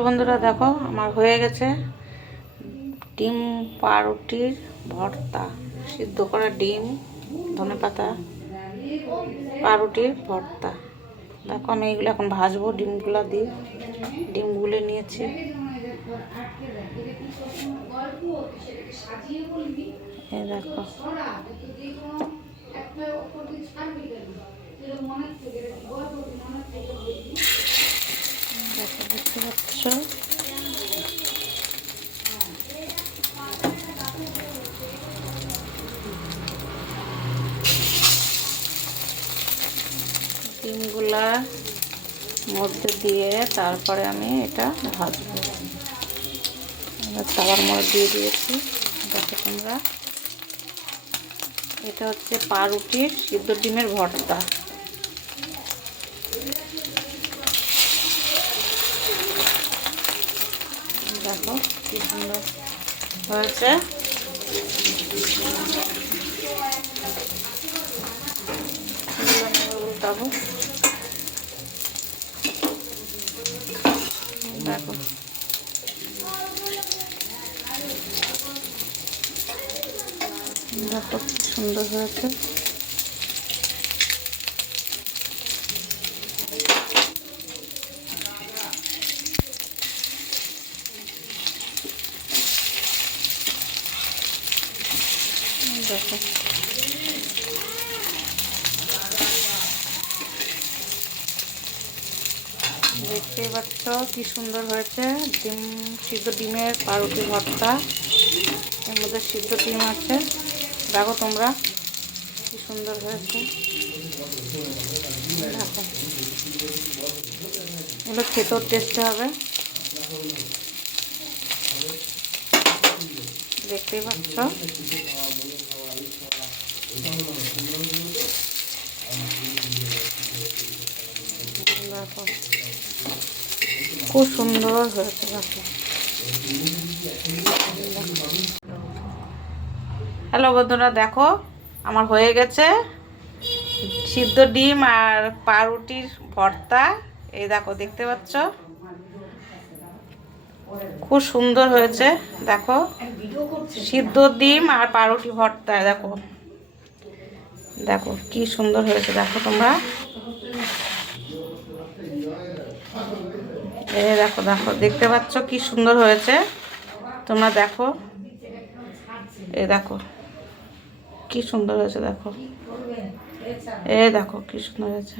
Hello বন্ধুরা, দেখো আমার হয়ে গেছে ডিম পাউরুটির ভর্তা। সিদ্ধ করা ডিম, ধনেপাতা, পাউরুটির ভর্তা। দেখো আমি এগুলো এখন ভাজবো। ডিমগুলো দিয়ে ডিম গুলে নিয়েছি। এই দেখো, দেখতে পাচ্ছ ডিমগুলা মধ্যে দিয়ে তারপরে আমি এটা ভাজবো। তাওয়ার মধ্যে দিয়ে দিয়েছি। দেখো তোমরা, এটা হচ্ছে পাউরুটির সিদ্ধ ডিমের ভর্তা। দেখো কি সুন্দর হয়েছে। উল্টাবো। দেখো দেখো কি সুন্দর হয়েছে। দেখো দেখতেই পাচ্ছ কি সুন্দর হয়েছে। ডিম সিদ্ধ ডিমের পাউরুটি ভর্তা। এর মধ্যে সিদ্ধ ডিম আছে। দেখো তোমরা কি সুন্দর হয়েছে। দেখো এগুলো খেতেও টেস্টি হবে। দেখতেই পাচ্ছ দেখো খুব সুন্দর হয়েছে। দেখো হ্যালো বন্ধুরা, দেখো আমার হয়ে গেছে সিদ্ধ ডিম আর পাউরুটির ভর্তা। এই দেখো, দেখতে পাচ্ছ খুব সুন্দর হয়েছে। দেখো সিদ্ধ ডিম আর পাউরুটি ভর্তা। দেখো দেখো কি সুন্দর হয়েছে। দেখো তোমরা, এই দেখো দেখো দেখতে পাচ্ছ কি সুন্দর হয়েছে। তোমরা দেখো, এই দেখো কি সুন্দর হয়েছে। দেখো এই দেখো কি সুন্দর হয়েছে।